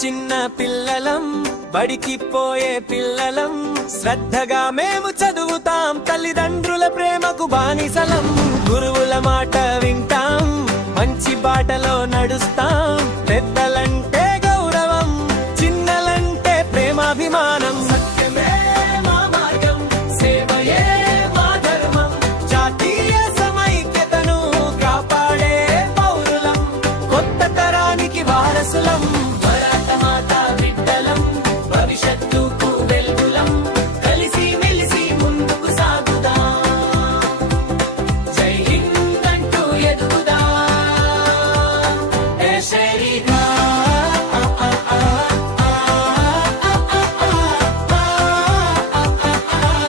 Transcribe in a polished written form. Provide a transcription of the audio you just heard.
చిన్న పిల్లలం బడికి పోయే పిల్లలం, శ్రద్ధగా మేము చదువుతాం, తల్లిదండ్రుల ప్రేమకు బానిసలం. గురువుల మాట వింటాం, మంచి బాటలో నడుస్తాం, పెద్దల